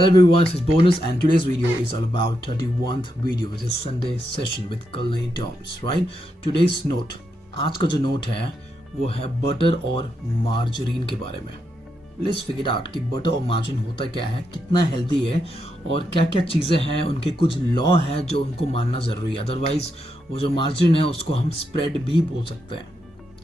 Hello everyone, this is Bonus and today's video is all about 31th video which is Sunday session with culinary terms, right? Today's note, आज का जो note है वो है butter और margarine के बारे में. Let's figure out कि बटर और मार्जिन होता क्या है, कितना हेल्दी है और क्या क्या चीज़ें हैं, उनके कुछ लॉ है जो उनको मानना ज़रूरी है. अदरवाइज वो जो मार्जिन है उसको हम स्प्रेड भी बोल सकते हैं.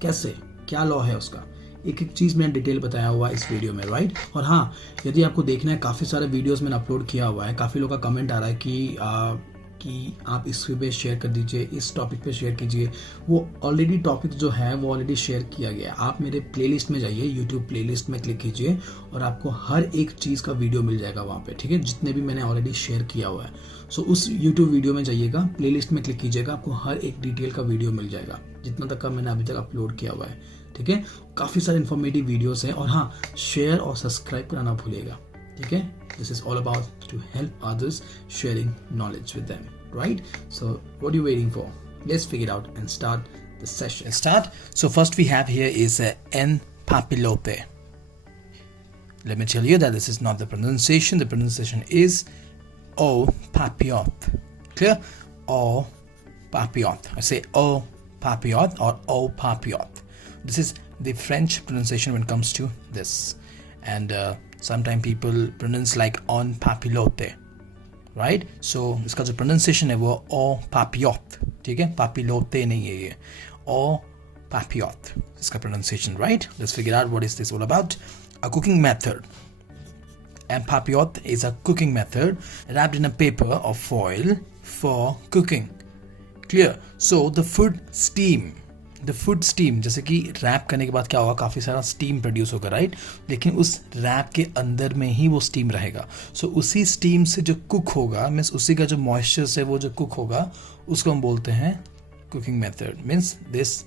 कैसे, क्या लॉ है उसका, एक एक चीज़ मैंने डिटेल बताया हुआ है इस वीडियो में, राइट. और हाँ, यदि आपको देखना है, काफ़ी सारे वीडियोस मैंने अपलोड किया हुआ है. काफ़ी लोगों का कमेंट आ रहा है कि आप इस पे शेयर कर दीजिए, इस टॉपिक पे शेयर कीजिए. वो ऑलरेडी टॉपिक जो है वो ऑलरेडी शेयर किया गया है. आप मेरे प्लेलिस्ट में जाइए, यूट्यूब प्लेलिस्ट में क्लिक कीजिए और आपको हर एक चीज़ का वीडियो मिल जाएगा वहाँ पे, ठीक है, जितने भी मैंने ऑलरेडी शेयर किया हुआ है. सो उस यूट्यूब वीडियो में जाइएगा, प्लेलिस्ट में क्लिक कीजिएगा, आपको हर एक डिटेल का वीडियो मिल जाएगा जितना तक का मैंने अभी तक अपलोड किया हुआ है, ठीक है. काफ़ी सारे इन्फॉर्मेटिव वीडियोस हैं. और हाँ, शेयर और सब्सक्राइब करना भूलिएगा, ठीक है. This is all about to help others, sharing knowledge with them, right? So what are you waiting for? Let's figure it out and start the session. Let's start. So first we have here is N. Papillote. Let me tell you that this is not the pronunciation. The pronunciation is O. Papillote. Clear? O. Papillote. I say O. Papillote or O. Papillote. This is the French pronunciation when it comes to this. And sometimes people pronounce like on Papillote. Right. So इसका जो pronunciation है वो ओ पापियोत, ठीक है, पापिलोते नहीं है ये, ओ पापियोत इसका pronunciation, right. Let's figure out what is this all about. A cooking method. And papillote is a cooking method wrapped in a paper or foil for cooking. Clear? So the food steam, जैसे कि rap करने के बाद क्या होगा, काफ़ी सारा steam produce होगा, राइट. लेकिन उस रैप के अंदर में ही वो स्टीम रहेगा. सो उसी स्टीम से जो कुक होगा, मीन्स उसी का जो मॉइस्चर से वो जो कुक होगा उसको हम बोलते हैं cooking method. Means this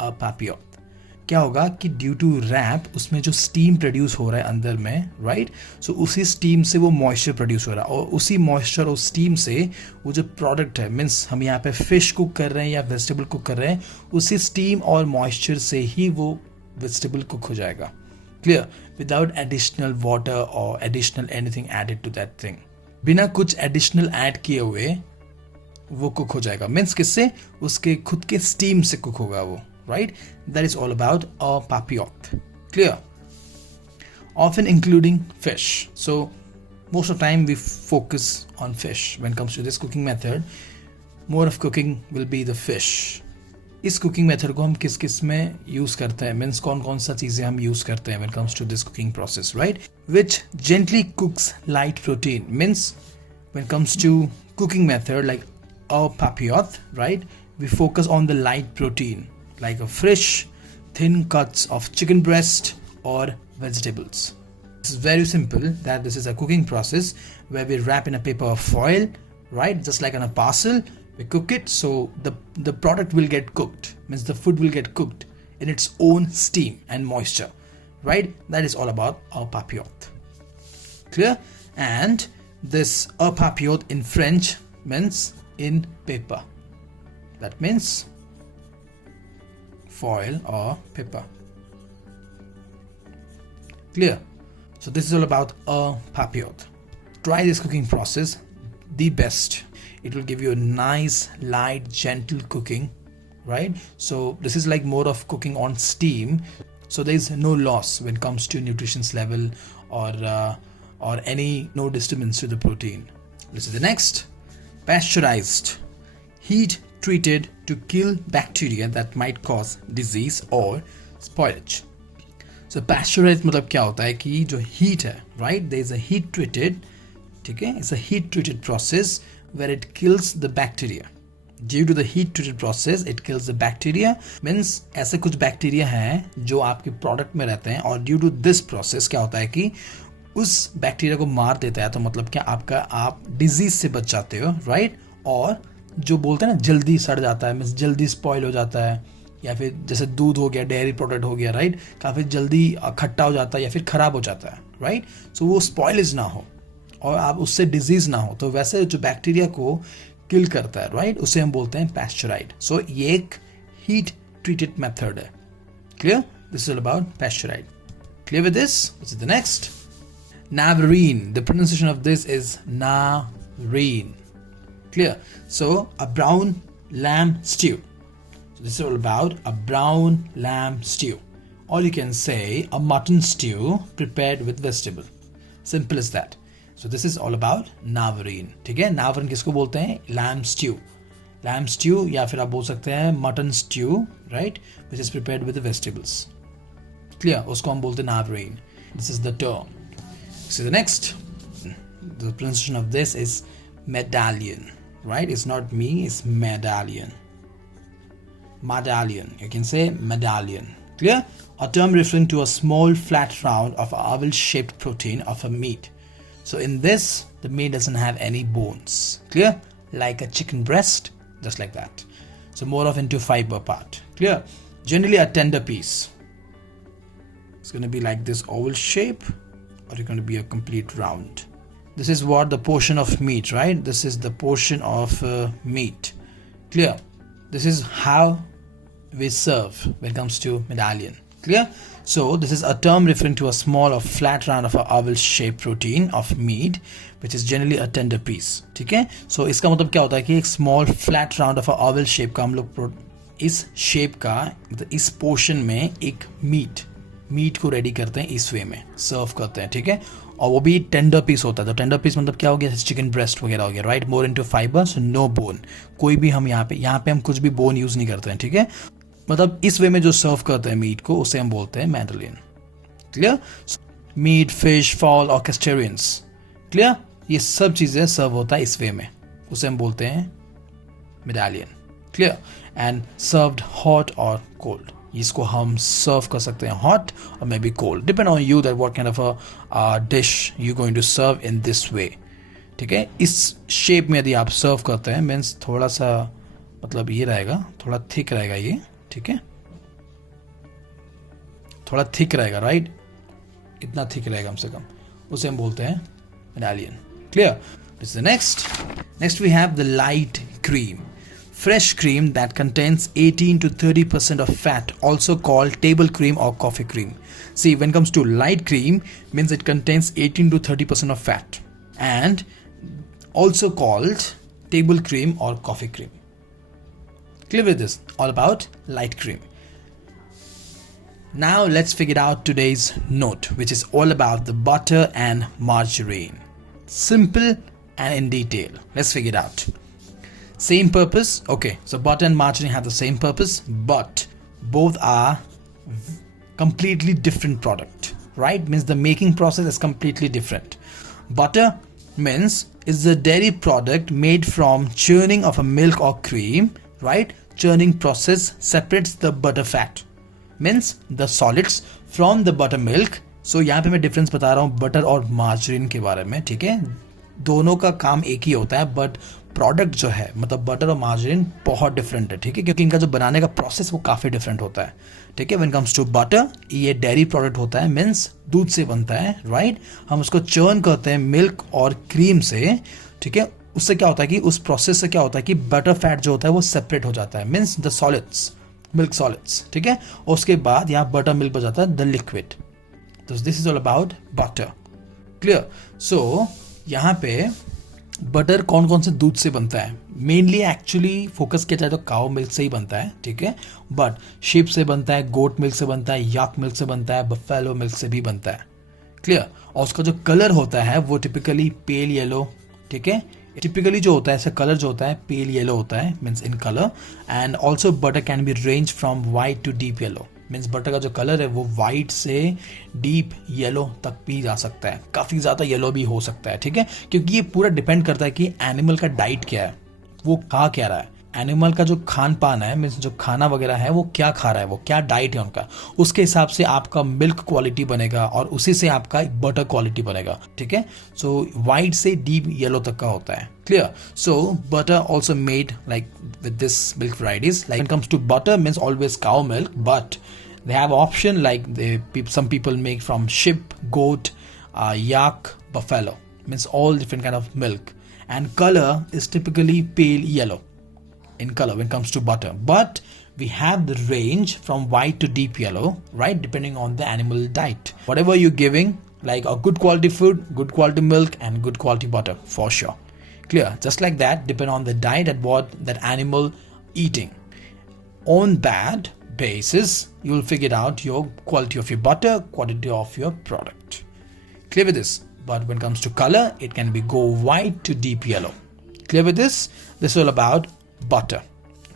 a papillote. क्या होगा कि ड्यू टू रैप उसमें जो स्टीम प्रोड्यूस हो रहा है अंदर में, राइट. सो उसी स्टीम से वो मॉइस्चर प्रोड्यूस हो रहा है और उसी मॉइस्चर और स्टीम से वो जो प्रोडक्ट है, मीन्स हम यहाँ पे फिश कुक कर रहे हैं या वेजिटेबल कुक कर रहे हैं, उसी स्टीम और मॉइस्चर से ही वो वेजिटेबल कुक हो जाएगा. क्लियर? विदाउट एडिशनल वाटर और additional anything added to that thing. बिना कुछ एडिशनल ऐड किए हुए वो कुक हो जाएगा. मीन्स किससे? उसके खुद के स्टीम से कुक होगा वो, right? That is all about a papillote. Clear? Often including fish. So most of the time we focus on fish when it comes to this cooking method. More of cooking will be the fish. इस cooking method को हम किस किस में use करते हैं, means कौन कौन सा चीज़ें हम use करते हैं when it comes to this cooking process, right? Which gently cooks light protein. Means when it comes to cooking method like a papillote, right? We focus on the light protein, like a fresh, thin cuts of chicken breast or vegetables. This is very simple, that this is a cooking process where we wrap in a paper of foil, right? Just like on a parcel, we cook it, so the product will get cooked, means the food will get cooked in its own steam and moisture, right? That is all about a papillote. Clear? And this a papillote in French means in paper. That means foil or paper. Clear? So this is all about a papillote. Try this cooking process the best. It will give you a nice, light, gentle cooking, right? So this is like more of cooking on steam. So there is no loss when it comes to nutrition's level or any no disturbance to the protein. This is the next. Pasteurized. Heat treated to kill bacteria that might cause disease or spoilage. So pasteurized मतलब क्या होता है कि जो heat है, right? There is a heat treated, ठीक है? It's a heat treated process where it kills the bacteria. Due to the heat treated process, it kills the bacteria. Means ऐसे कुछ बैक्टीरिया हैं जो आपके प्रोडक्ट में रहते हैं और due to this process क्या होता है कि उस बैक्टीरिया को मार देता है. तो मतलब क्या आप डिजीज से बच जाते हो, राइट. और जो बोलते हैं ना जल्दी सड़ जाता है, मीन्स जल्दी स्पॉइल हो जाता है, या फिर जैसे दूध हो गया, डेयरी प्रोडक्ट हो गया, राइट, काफ़ी जल्दी खट्टा हो जाता है या फिर ख़राब हो जाता है, राइट. सो वो स्पॉइलेज ना हो और आप उससे डिजीज़ ना हो, तो वैसे जो बैक्टीरिया को किल करता है, राइट, उसे हम बोलते हैं पैस्चराइड. सो ये एक हीट ट्रीटेड मेथड है. Clear? This is all about pasteurised. Clear with this? This is the next. Navarin. The pronunciation of this is Navarin. Clear? So a brown lamb stew. So this is all about a brown lamb stew. Or you can say a mutton stew prepared with vegetable. Simple as that. So this is all about Navarin. ठीक है? Navarin किसको बोलते हैं? Lamb stew. Lamb stew या फिर आप बोल सकते हैं mutton stew, right? Which is prepared with the vegetables. Clear? उसको हम बोलते हैं Navarin. This is the term. So the next, the pronunciation of this is Médaillon, right? It's not me, it's Médaillon. Médaillon. You can say Médaillon. Clear? A term referring to a small flat round of oval-shaped protein of a meat. So in this, the meat doesn't have any bones. Clear? Like a chicken breast, just like that. So more of into fiber part. Clear? Generally a tender piece. It's going to be like this oval shape, or it's going to be a complete round. This is what the portion of meat, right? This is the portion of meat. Clear? This is how we serve when it comes to Médaillon. Clear? So this is a term referring to a small or flat round of a oval shaped protein of meat which is generally a tender piece. ठीक है? So इसका मतलब क्या होता है कि एक small flat round of a oval shape का हम लोग इस shape का मतलब इस portion में एक meat को ready करते हैं, इस way में serve करते हैं. ठीक है? और वो भी टेंडर पीस होता है. तो टेंडर पीस मतलब क्या हो गया? चिकन ब्रेस्ट वगैरह हो गया, right? More into fibre, so no bone. कोई भी हम यहाँ पे हम कुछ भी बोन यूज नहीं करते हैं. ठीक है? मतलब इस वे में जो सर्व करते हैं मीट को, उसे हम बोलते हैं medallion. Clear? Meat, fish, fowl और कैस्टेरियंस. क्लियर? ये सब चीजें सर्व होता है इस वे में, उसे हम बोलते हैं medallion. Clear? And served hot और कोल्ड. इसको हम सर्व कर सकते हैं हॉट और may be cold, depend on you that what kind of a dish you going to serve in this way. ठीक है? इस शेप में यदि आप सर्व करते हैं, मीन्स थोड़ा सा मतलब ये रहेगा, थोड़ा थिक रहेगा ये. ठीक है? थोड़ा थिक रहेगा, राइट? इतना थिक रहेगा कम से कम, उसे हम बोलते हैं medallion. Clear? This is the next we have the light cream. Fresh cream that contains 18 to 30% of fat, also called table cream or coffee cream. See, when it comes to light cream, means it contains 18 to 30% of fat, and also called table cream or coffee cream. Clear with this? All about light cream. Now let's figure out today's note, which is all about the butter and margarine. Simple and in detail. Let's figure it out. Same purpose. Okay, so butter and margarine have the same purpose, but both are completely different product, right? Means the making process is completely different. Butter means is the dairy product made from churning of a milk or cream, right? Churning process separates the butter fat, means the solids from the buttermilk. So यहाँ पे मैं difference बता रहा हूँ butter और margarine के बारे में. ठीक है? दोनों का काम एक ही होता है, बट प्रोडक्ट जो है मतलब बटर और मार्जरीन बहुत डिफरेंट है. ठीक है? क्योंकि इनका जो बनाने का प्रोसेस वो काफ़ी डिफरेंट होता है. ठीक है? व्हेन कम्स टू बटर, ये डेयरी प्रोडक्ट होता है, मीन्स दूध से बनता है, राइट? हम उसको चर्न करते हैं मिल्क और क्रीम से. ठीक है? उससे क्या होता है कि उस प्रोसेस से क्या होता है कि बटर फैट जो होता है वो सेपरेट हो जाता है, means the solids, milk solids. ठीक है? और उसके बाद यहाँ बटर मिल्क बन जाता है द लिक्विड. तो this is all about butter. Clear? So यहाँ पे बटर कौन कौन से दूध से बनता है? मेनली एक्चुअली फोकस किया जाए तो काउ मिल्क से ही बनता है. ठीक है? बट शीप से बनता है, गोट मिल्क से बनता है, याक मिल्क से बनता है, बफेलो मिल्क से भी बनता है. क्लियर? और उसका जो कलर होता है वो टिपिकली पेल येलो. ठीक है? टिपिकली जो होता है ऐसा कलर जो होता है पेल येलो होता है, means in colour. And also butter can be range from white to deep yellow. Means butter का जो कलर है वो वाइट से डीप येलो तक भी जा सकता है, काफ़ी ज़्यादा येलो भी हो सकता है. ठीक है? क्योंकि ये पूरा डिपेंड करता है कि एनिमल का डाइट क्या है, वो खा क्या रहा है. एनिमल का जो खान पान है, मीन्स जो खाना वगैरह है वो क्या खा रहा है, वो क्या डाइट है उनका, उसके हिसाब से आपका मिल्क क्वालिटी बनेगा और उसी से आपका बटर क्वालिटी बनेगा. ठीक है? सो वाइट से डीप येलो तक का होता है. Clear? So butter also made like with this milk varieties. Like when it comes to butter, means always cow milk, but they have option like some people make from sheep, goat, yak, buffalo. Means all different kind of milk. And color is typically pale yellow in color when it comes to butter. But we have the range from white to deep yellow, right? Depending on the animal diet. Whatever you're giving, like a good quality food, good quality milk, and good quality butter for sure. Clear? Just like that, depend on the diet and what that animal eating. On that basis, you will figure out your quality of your butter, quality of your product. Clear with this? But when it comes to color, it can be go white to deep yellow. Clear with this? This is all about butter,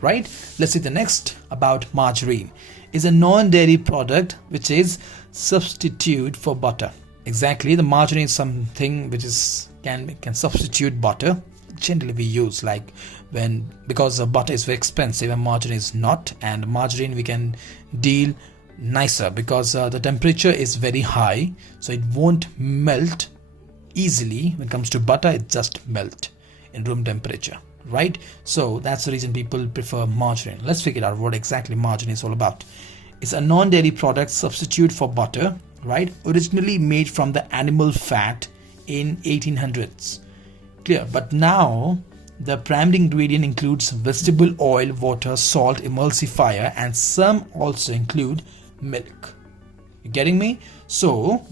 right? Let's see the next about margarine. Is a non-dairy product which is substitute for butter. Exactly, the margarine is something which is can substitute butter. Generally we use like when, because butter is very expensive and margarine is not, and margarine we can deal nicer because the temperature is very high, so it won't melt easily. When it comes to butter, it just melt in room temperature, right? So that's the reason people prefer margarine. Let's figure out what exactly margarine is all about. It's a non-dairy product substitute for butter, right? Originally made from the animal fat in 1800s. Clear? But now the primary ingredient includes vegetable oil, water, salt, emulsifier, and some also include milk. You getting me? So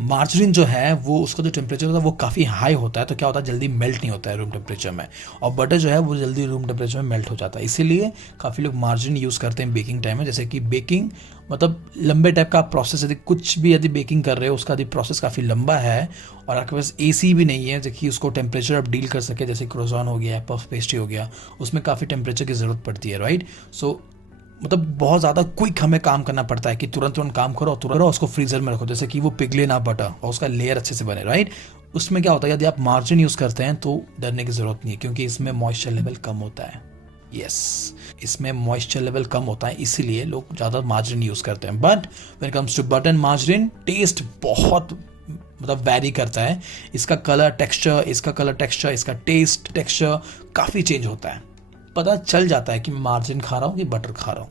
margarine जो है वो उसका जो temperature होता है वो काफ़ी high होता है, तो क्या होता है जल्दी मेल्ट नहीं होता है रूम टेम्परेचर में, और बटर जो है वो जल्दी रूम टेम्परेचर में मेल्ट हो जाता है। इसीलिए काफ़ी लोग मार्जरीन यूज़ करते हैं बेकिंग टाइम में। जैसे कि बेकिंग मतलब लंबे टाइप का प्रोसेस, यदि कुछ भी यदि बेकिंग कर रहे हो उसका यदि प्रोसेस काफ़ी लंबा है और आपके पास एसी भी नहीं है जो कि उसको टेम्परेचर आप डील कर सके, जैसे क्रोसान हो गया, पफ पेस्ट्री हो गया, उसमें काफ़ी टेम्परेचर की ज़रूरत पड़ती है, राइट? सो मतलब बहुत ज़्यादा क्विक हमें काम करना पड़ता है कि तुरंत काम करो, तुरंत उसको फ्रीजर में रखो जैसे कि वो पिघले ना बटर और उसका लेयर अच्छे से बने, राइट? उसमें क्या होता है यदि आप मार्जिन यूज़ करते हैं तो डरने की ज़रूरत नहीं है, क्योंकि इसमें मॉइस्चर लेवल कम होता है। यस, इसमें मॉइस्चर लेवल कम होता है, इसीलिए लोग ज़्यादा मार्जिन यूज़ करते हैं। But when comes to butter and margin, taste बहुत मतलब वैरी करता है। इसका कलर टेक्सचर, इसका टेस्ट टेक्सचर काफ़ी चेंज होता है। पता चल जाता है कि मैं मार्जिन खा रहा हूँ कि बटर खा रहा हूँ।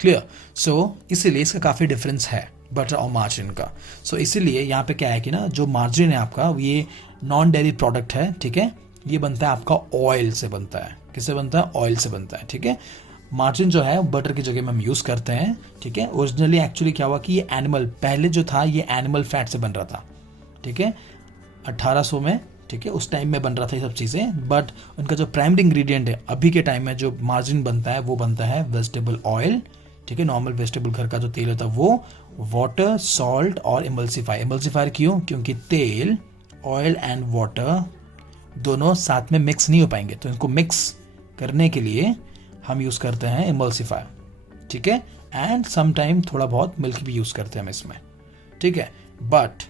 क्लियर? सो इसीलिए इसका काफ़ी डिफरेंस है बटर और मार्जिन का। सो इसीलिए यहाँ पे क्या है कि ना जो मार्जिन है आपका ये नॉन डेयरी प्रोडक्ट है, ठीक है? ये बनता है आपका ऑयल से बनता है। किससे बनता है? ऑयल से बनता है, ठीक है? मार्जिन जो है बटर की जगह में हम यूज़ करते हैं, ठीक है? ओरिजिनली एक्चुअली क्या हुआ कि ये एनिमल पहले जो था ये एनिमल फैट से बन रहा था, ठीक है? 1800 में, ठीक है, उस टाइम में बन रहा था ये सब चीज़ें। बट उनका जो प्राइमरी इंग्रेडिएंट है अभी के टाइम में जो मार्जिन बनता है वो बनता है वेजिटेबल ऑयल, ठीक है? नॉर्मल वेजिटेबल घर का जो तेल होता है वो, वाटर, सॉल्ट और इमल्सीफायर। इमल्सीफायर क्यों? क्योंकि तेल, ऑयल एंड वाटर दोनों साथ में मिक्स नहीं हो पाएंगे, तो इनको मिक्स करने के लिए हम यूज़ करते हैं इमल्सीफायर, ठीक है? एंड समटाइम थोड़ा बहुत मिल्क भी यूज़ करते हैं हम इसमें, ठीक है? But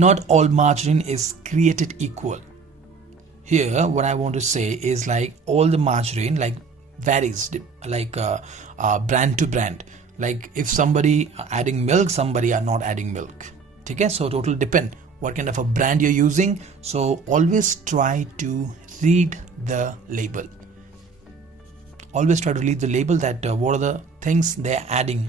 not all margarine is created equal. Here what I want to say is like all the margarine like varies like brand to brand. Like if somebody adding milk, somebody are not adding milk, ठीक है? So total depend what kind of a brand you're using. So always try to read the label. Always try to read the label that what are the things they're adding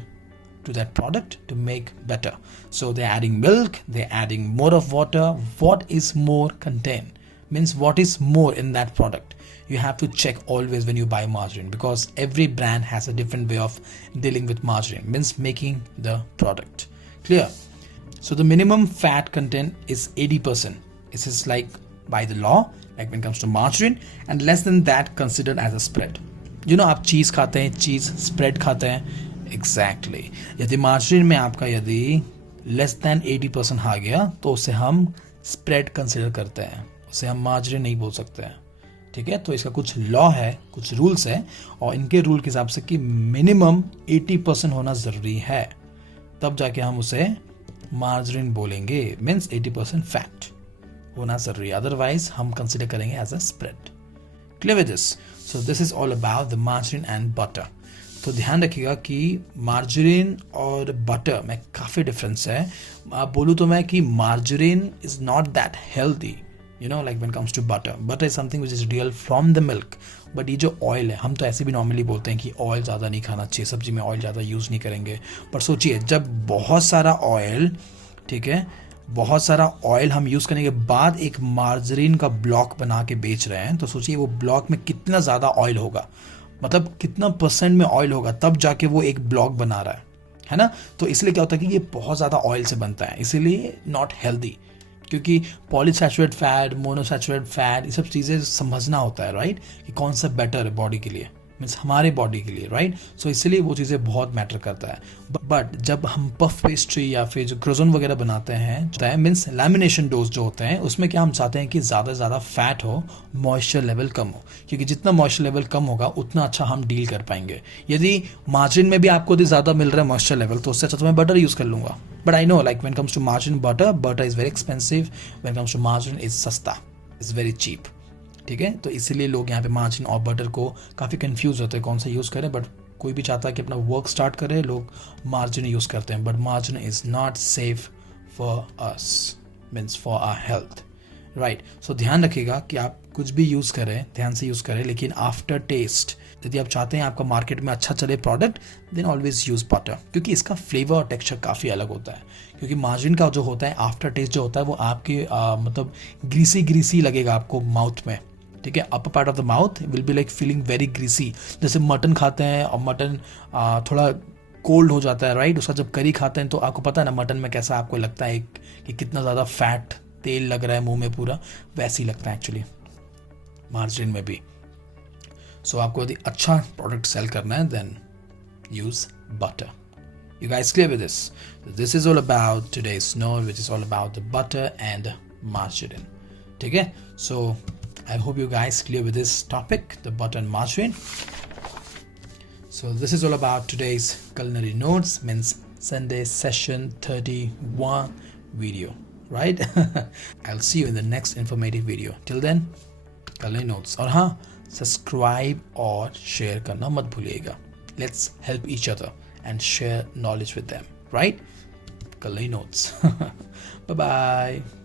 to that product to make better. So they're adding milk, they're adding more of water. What is more contained means what is more in that product. You have to check always when you buy margarine, because every brand has a different way of dealing with margarine, means making the product. Clear? So the minimum fat content is 80%. This is like by the law, like when it comes to margarine, and less than that considered as a spread. You know आप चीज़ खाते हैं, चीज़ spread खाते हैं, exactly यदि margin में आपका यदि less than 80% आ गया तो उसे हम स्प्रेड कंसिडर करते हैं, उसे हम मार्जिन नहीं बोल सकते हैं, ठीक है? तो इसका कुछ लॉ है, कुछ रूल्स है, और इनके रूल के हिसाब से कि मिनिमम 80% होना ज़रूरी है, तब जाके हम उसे मार्जिन बोलेंगे। मीन्स 80% फैट होना ज़रूरी है, अदरवाइज हम कंसिडर करेंगे as a spread. Clear with this? So this is all about the margin and butter. तो ध्यान रखिएगा कि मार्जरीन और बटर में काफ़ी डिफरेंस है। आप बोलूँ तो मैं कि margarine is not that healthy, you know, like when comes to butter. Butter is something which is real from the milk. But ये जो ऑयल है, हम तो ऐसे भी नॉर्मली बोलते हैं कि ऑयल ज़्यादा नहीं खाना चाहिए, सब्जी में ऑयल ज़्यादा यूज़ नहीं करेंगे। पर सोचिए जब बहुत सारा ऑयल, ठीक है, बहुत सारा ऑयल हम यूज़ करने के बाद एक मार्जरीन का ब्लॉक बना के बेच रहे हैं, तो सोचिए वो ब्लॉक में कितना ज़्यादा ऑयल होगा, मतलब कितना परसेंट में ऑयल होगा, तब जाके वो एक ब्लॉक बना रहा है। है ना। तो इसलिए क्या होता है कि ये बहुत ज़्यादा ऑयल से बनता है, इसीलिए नॉट हेल्दी, क्योंकि पॉलीसैचुरेट फैट, मोनोसैचुरेट फैट, ये सब चीज़ें समझना होता है, राइट, कि कौन सा बेटर है बॉडी के लिए, मीन्स हमारे बॉडी के लिए, राइट। सो इसलिए वो चीज़ें बहुत मैटर करता है। बट जब हम पफ पेस्ट्री या फिर जो क्रोजन वगैरह बनाते हैं, मीन्स लैमिनेशन डोज जो होते हैं, उसमें क्या हम चाहते हैं कि ज़्यादा से ज़्यादा फैट हो, मॉइस्चर लेवल कम हो, क्योंकि जितना मॉइस्चर लेवल कम होगा उतना अच्छा हम डील कर पाएंगे। यदि मार्जिन में भी आपको यदि ज़्यादा मिल रहा है मॉइस्चर लेवल, तो उससे अच्छा तो मैं बटर यूज़ कर लूँगा। But I know like when comes to margin, butter is very expensive, when comes to margin is सस्ता, इज़ वेरी चीप, ठीक है। तो इसीलिए लोग यहाँ पे मार्जिन और बटर को काफ़ी कंफ्यूज होते हैं कौन सा यूज़ करें, बट कोई भी चाहता है कि अपना वर्क स्टार्ट करे, लोग मार्जिन यूज़ करते हैं, but margin is not safe for us, means for our health, right. So ध्यान रखिएगा कि आप कुछ भी यूज़ करें, ध्यान से यूज़ करें, लेकिन आफ्टर टेस्ट यदि आप चाहते हैं आपका मार्केट में अच्छा चले product, then always use butter, क्योंकि इसका फ्लेवर और टेक्सचर काफ़ी अलग होता है। क्योंकि मार्जिन का जो होता है आफ्टर टेस्ट जो होता है वो आपके मतलब ग्रीसी लगेगा आपको माउथ में, ठीक है। Upper part of the mouth will be like feeling very greasy, जैसे मटन खाते हैं और मटन थोड़ा कोल्ड हो जाता है, राइट। उसका जब करी खाते हैं तो आपको पता है ना मटन में कैसा आपको लगता है कि कितना ज़्यादा फैट तेल लग रहा है मुंह में पूरा, वैसे ही लगता है एक्चुअली मार्जिन में भी। सो आपको यदि अच्छा प्रोडक्ट सेल करना है, then use butter. You guys clear with this? This is all about today's note, which is all about the butter and margarine. ठीक है? So I hope you guys clear with this topic, the butter and margarine. So this is all about today's culinary notes, means Sunday session 31 video, right? I'll see you in the next informative video. Till then, culinary notes. और हाँ, subscribe और share करना मत भूलिएगा. Let's help each other and share knowledge with them, right? Culinary notes. Bye bye.